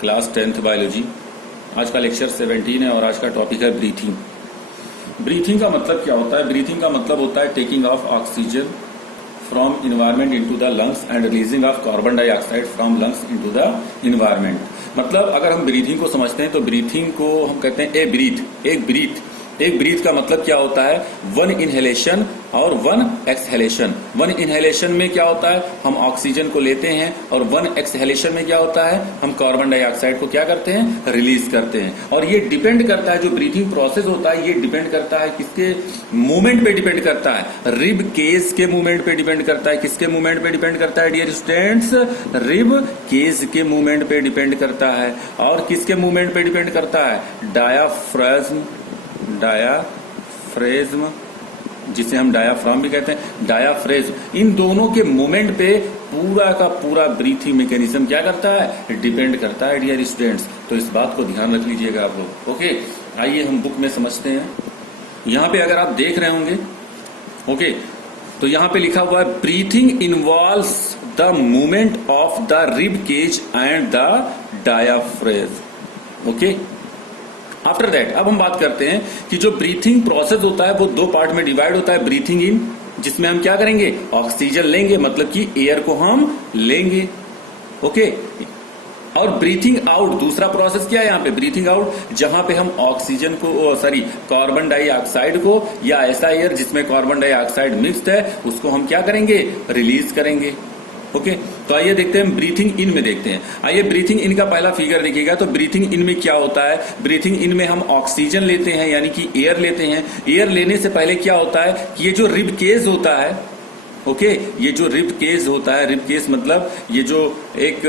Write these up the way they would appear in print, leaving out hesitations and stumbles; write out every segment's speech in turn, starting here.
Class 10th biology. आज का lecture 17 है और आज का टॉपिक है ब्रीथिंग। ब्रीथिंग का मतलब क्या होता है? ब्रीथिंग का मतलब होता है taking of oxygen from environment into the lungs and releasing of carbon dioxide from lungs into the environment. मतलब अगर हम ब्रीथिंग को समझते हैं तो ब्रीथिंग को हम कहते हैं एक ब्रीथ का मतलब क्या होता है? वन इनहेलेशन और वन एक्सहेलेशन। वन इनहेलेशन में क्या होता है? हम ऑक्सीजन को लेते हैं और वन एक्सहेलेशन में क्या होता है? हम कार्बन डाइऑक्साइड को क्या करते हैं? रिलीज करते हैं। और ये डिपेंड करता है, जो ब्रीथिंग प्रोसेस होता है ये डिपेंड करता है किसके मूवमेंट पे डिपेंड करता है? रिब केज के मूवमेंट पे डिपेंड करता है। किसके मूवमेंट पे डिपेंड करता है डियर स्टूडेंट्स? रिब केज के मूवमेंट पे डिपेंड करता है। और किसके मूवमेंट पे डिपेंड करता है? डायाफ्रेज्म, जिसे हम डायाफ्राम भी कहते हैं, डायाफ्रेज्म, इन दोनों के मूवमेंट पे पूरा का पूरा ब्रीथिंग मैकेनिज्म क्या करता है? डिपेंड करता है डियर स्टूडेंट्स। तो इस बात को ध्यान रख लीजिएगा आप लोग। ओके, आइए हम बुक में समझते हैं। यहां पे अगर आप देख रहे होंगे, ओके, तो यहां पे लिखा हुआ है breathing involves the movement of the rib cage and the diaphragm. Okay, after that अब हम बात करते हैं कि जो ब्रीथिंग प्रोसेस होता है वो दो पार्ट में डिवाइड होता है। ब्रीथिंग इन, जिसमें हम क्या करेंगे? ऑक्सीजन लेंगे, मतलब कि एयर को हम लेंगे। ओके, और ब्रीथिंग आउट, दूसरा प्रोसेस क्या है यहाँ पे? ब्रीथिंग आउट, जहां पे हम ऑक्सीजन को कार्बन डाइऑक्साइड को या ऐसा एयर जिसमें कार्बन डाइऑक्साइड मिक्स्ड है उसको हम क्या करेंगे? रिलीज करेंगे। ओके, तो आइए देखते हैं, ब्रीथिंग इन में देखते हैं। आइए ब्रीथिंग इन का पहला फिगर देखिएगा। तो ब्रीथिंग इन में क्या होता है? ब्रीथिंग इन में हम ऑक्सीजन लेते हैं, यानी कि एयर लेते हैं। एयर लेने से पहले क्या होता है कि ये जो रिब केज होता है, ओके, ये जो रिब केज होता है, रिब केज मतलब ये जो एक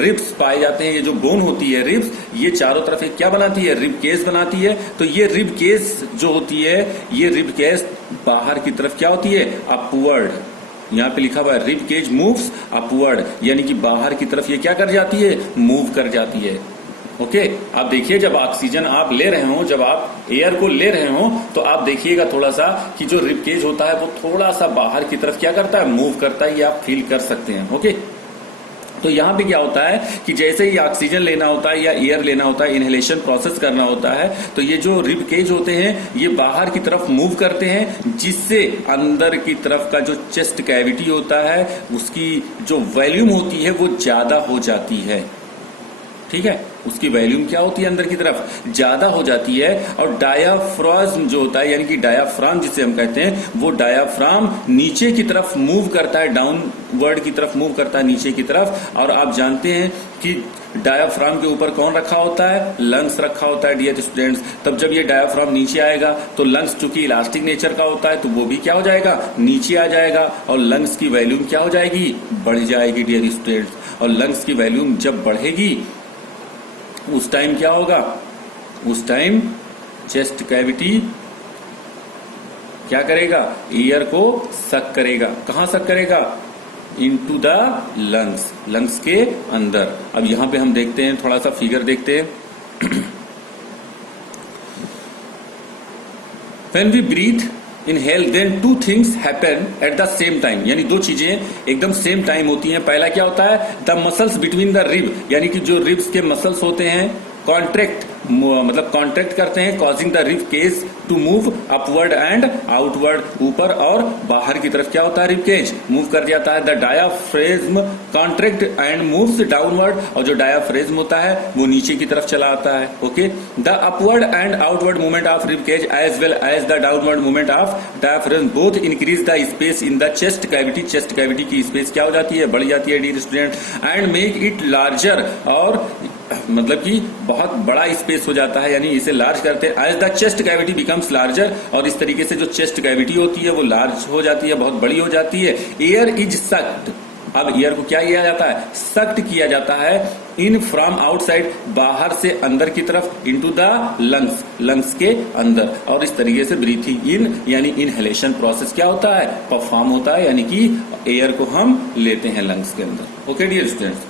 रिब्स पाए जाते हैं, ये जो बोन होती है रिब्स, ये चारों तरफ एक क्या बनाती है? रिब केज बनाती है। तो ये रिब केज जो होती है, ये रिब केज बाहर की तरफ क्या होती है? अपवर्ड। यहाँ पे लिखा हुआ है रिब केज मूव्स अपवर्ड, यानी कि बाहर की तरफ ये क्या कर जाती है? मूव कर जाती है। ओके, आप देखिए, जब ऑक्सीजन आप ले रहे हो, जब आप एयर को ले रहे हो, तो आप देखिएगा थोड़ा सा कि जो रिब केज होता है वो थोड़ा सा बाहर की तरफ क्या करता है? मूव करता है। ये आप फील कर सकते हैं। ओके, तो यहां पे क्या होता है कि जैसे ही ऑक्सीजन लेना होता है या एयर लेना होता है, इनहेलेशन प्रोसेस करना होता है, तो ये जो रिब केज होते हैं ये बाहर की तरफ मूव करते हैं, जिससे अंदर की तरफ का जो चेस्ट कैविटी होता है उसकी जो वॉल्यूम होती है वो ज्यादा हो जाती है। ठीक है, उसकी वॉल्यूम क्या होती है? अंदर की तरफ ज्यादा हो जाती है। और डायाफ्राम जो होता है, यानी कि डायाफ्राम जिसे हम कहते हैं, वो डायाफ्राम नीचे की तरफ मूव करता है, डाउनवर्ड की तरफ मूव करता है, नीचे की तरफ। और आप जानते हैं कि डायाफ्राम के ऊपर कौन रखा होता है? लंग्स रखा होता है डियर स्टूडेंट्स। तब जब ये डायाफ्राम नीचे आएगा तो लंग्स चूंकि इलास्टिक नेचर का होता है तो वो भी क्या हो जाएगा? नीचे आ जाएगा। और लंग्स की वॉल्यूम क्या हो जाएगी? बढ़ जाएगी डियर स्टूडेंट्स। और लंग्स की वॉल्यूम जब बढ़ेगी उस टाइम क्या होगा? उस टाइम चेस्ट कैविटी क्या करेगा? एयर को सक करेगा। कहां सक करेगा? इनटू द लंग्स, लंग्स के अंदर। अब यहां पे हम देखते हैं, थोड़ा सा फिगर देखते हैं। When we breathe, inhale, then two things happen at the same time, यानी दो चीजें एकदम सेम टाइम होती हैं। पहला क्या होता है? The muscles between the rib, यानी कि जो रिब्स के मसल्स होते हैं कॉन्ट्रैक्ट, मतलब कॉन्ट्रैक्ट करते हैं, causing the rib cage to move upward and outward, ऊपर और बाहर की तरफ क्या होता है? रिब केज मूव कर जाता है। The diaphragm contract and moves downward, और जो डायाफ्रेज्म होता है वो नीचे की तरफ चला आता है। Okay, the upward and outward movement of rib cage as well as the downward movement of diaphragm both increase the space in the chest cavity. Chest cavity की स्पेस क्या हो जाती है? बढ़ जाती है dear student. And make it larger, और मतलब कि बहुत बड़ा स्पेस हो जाता है, यानी इसे लार्ज करते हैं। As the chest cavity becomes larger, और इस तरीके से जो चेस्ट कैविटी होती है वो लार्ज हो जाती है, बहुत बड़ी हो जाती है। एयर इज सक्ड, अब एयर को क्या किया जाता है? सक्ड किया जाता है। इन फ्रॉम आउटसाइड, बाहर से अंदर की तरफ, इनटू द लंग्स, लंग्स के अंदर। और इस तरीके से ब्रीथिंग इन यानी इनहेलेशन प्रोसेस क्या होता है? परफॉर्म होता है, यानी कि एयर को हम लेते हैं लंग्स के अंदर। Okay dear students,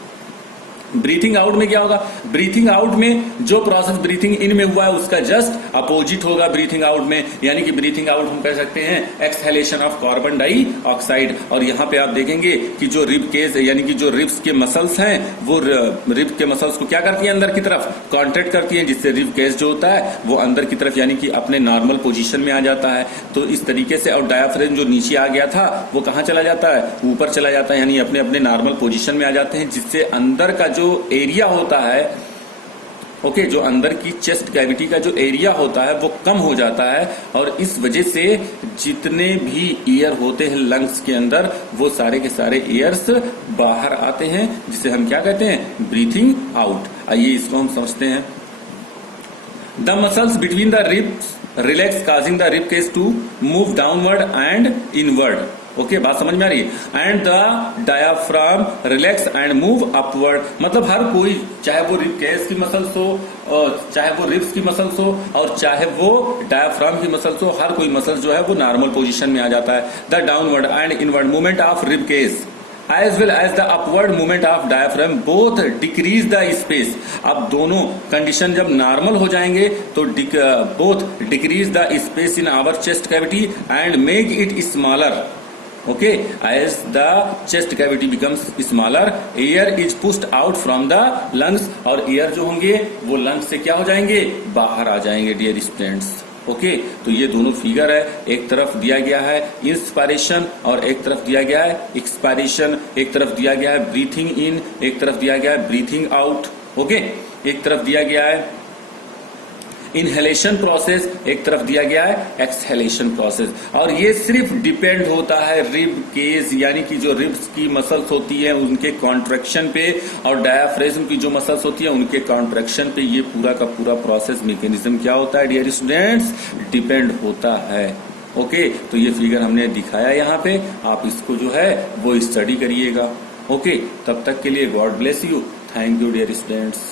breathing out में क्या होगा? ब्रीथिंग आउट में जो प्रोसेस ब्रीथिंग इन में हुआ है उसका जस्ट अपोजिट होगा ब्रीथिंग आउट में, यानी कि ब्रीथिंग आउट हम कह सकते हैं एक्सहेलेशन ऑफ कार्बन डाइऑक्साइड। और यहां पे आप देखेंगे कि जो रिब केस यानी कि जो रिब्स के मसल्स हैं वो रिब के मसल्स को क्या करती है? अंदर की तरफ कॉन्ट्रैक्ट करती है, जिससे रिब केस जो होता है वो अंदर की तरफ यानी कि अपने नॉर्मल पोजीशन में आ जाता है। तो इस तरीके से, और डायाफ्राम जो नीचे आ गया था वो कहां चला जाता है? ऊपर चला जाता है, यानी अपने अपने नॉर्मल पोजीशन में आ जाते हैं, जिससे अंदर का जो एरिया होता है, ओके, जो अंदर की चेस्ट कैविटी का जो एरिया होता है वो कम हो जाता है। और इस वजह से जितने भी एयर होते हैं लंग्स के अंदर वो सारे के सारे एयर्स बाहर आते हैं, जिसे हम क्या कहते हैं? Breathing out. आइए इसको हम समझते हैं। The muscles between the ribs relax causing the rib cage to move downward and inward. Okay, बात समझ में आ रही है? And the diaphragm relax and move upward, मतलब हर कोई, चाहे वो रिब केस की मसल्स हो, चाहे वो रिब्स की मसल्स हो, और चाहे वो डायाफ्राम की मसल्स हो, हर कोई मसल्स जो है वो नॉर्मल पोजीशन में आ जाता है। The downward and inward movement of rib cage as well as the upward movement of diaphragm both decrease the space. अब दोनों कंडीशन जब नॉर्मल हो जाएंगे तो both decrease the space in our chest cavity and make it smaller. Okay, as the chest cavity becomes smaller, air is pushed out from the lungs, और air जो होंगे वो lungs से क्या हो जाएंगे? बाहर आ जाएंगे डियर स्टूडेंट्स। ओके, तो ये दोनों फिगर है, एक तरफ दिया गया है इंस्पायरेशन और एक तरफ दिया गया है एक्सपायरेशन, एक तरफ दिया गया है ब्रीथिंग इन, एक तरफ दिया गया है ब्रीथिंग आउट। ओके, एक तरफ दिया गया है इनहेलेशन प्रोसेस, एक तरफ दिया गया है एक्सहेलेशन प्रोसेस। और ये सिर्फ डिपेंड होता है रिब केस यानी कि जो रिब्स की मसल्स होती है उनके कॉन्ट्रैक्शन पे, और डायाफ्राम की जो मसल्स होती है उनके कॉन्ट्रैक्शन पे। ये पूरा का पूरा प्रोसेस मैकेनिज्म क्या होता है डियर स्टूडेंट्स? डिपेंड होता है। ओके, तो ये फिगर हमने दिखाया यहाँ पे, आप इसको जो है वो स्टडी करिएगा। ओके, तब तक के लिए God bless you, thank you dear students.